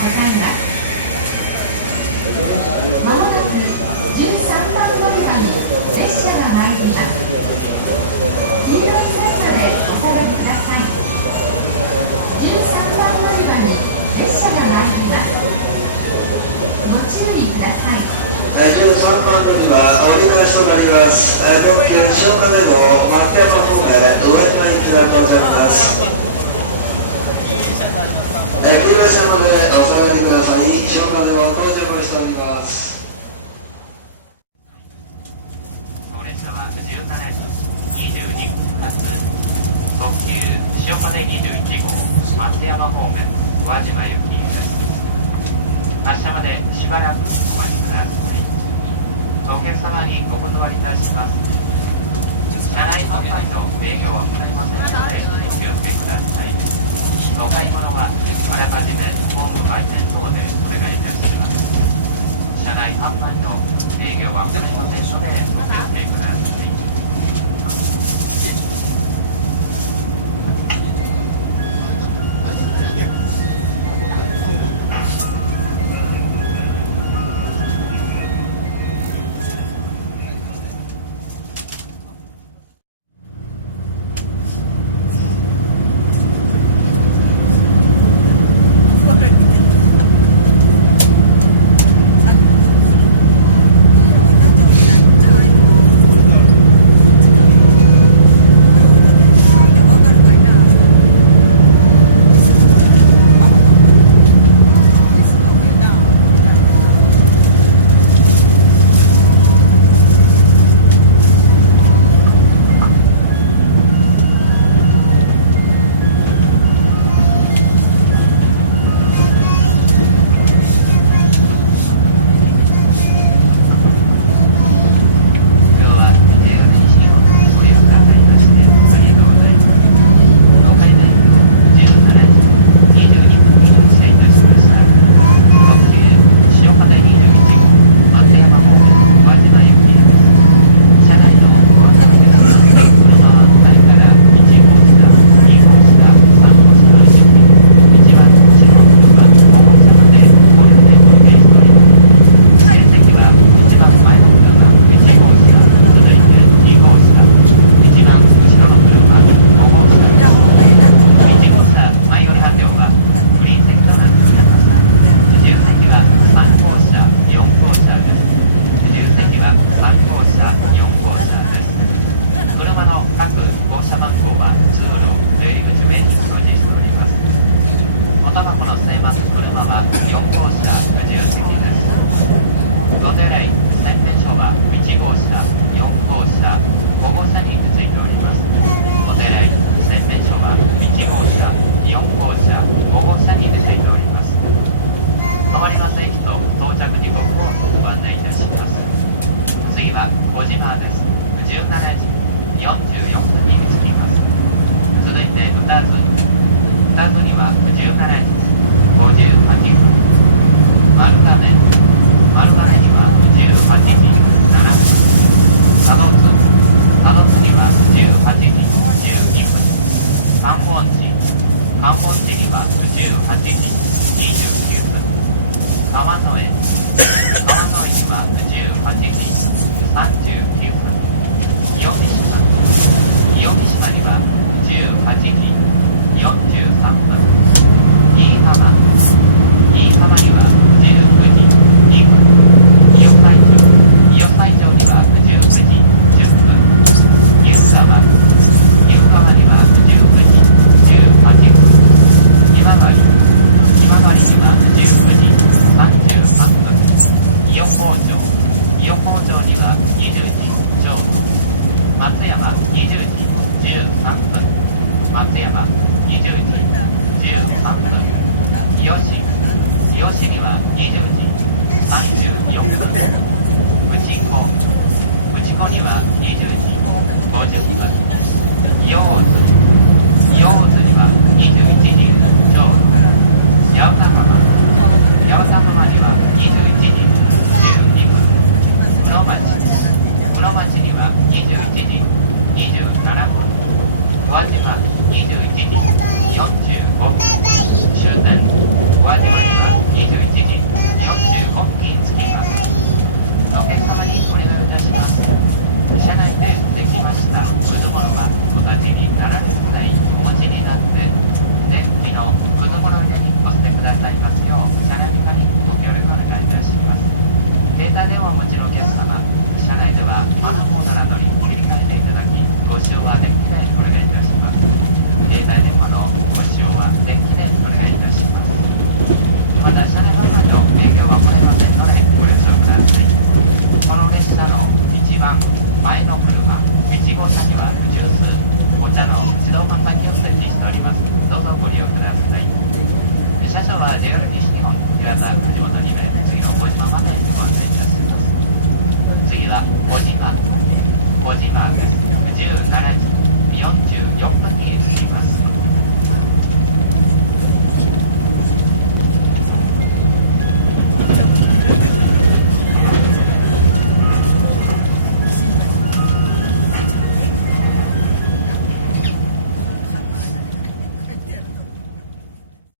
ございます。まもなく13番乗り場に列車が参ります。黄色いサインでお下がりください。13番乗り場に列車が参ります。ご注意ください。13番乗り場折り返しとなります。特急塩金号松山方面上島行きが到着です。黄色い線までお下がりください。塩金号到着しております。当列車は17時22分発特急塩金21号松山方面宇和島行きです。発車までしばらくお待ちください。お客様にお断りいたします。車内販売の営業はございませんのでお気をつけください。お買い物はあらかじめ本部売店等でお願いいたします。車内販売の営業はございませんのでお気をつけください。宇和島には21時45分終点宇和島には帯電話をお持ちのお客様、車内ではマナーモードなどに切り替えていただき、ご使用はデッキでお願いいたします。携帯電話のご使用はデッキでお願いいたします。また車内販売の営業は行いませんので、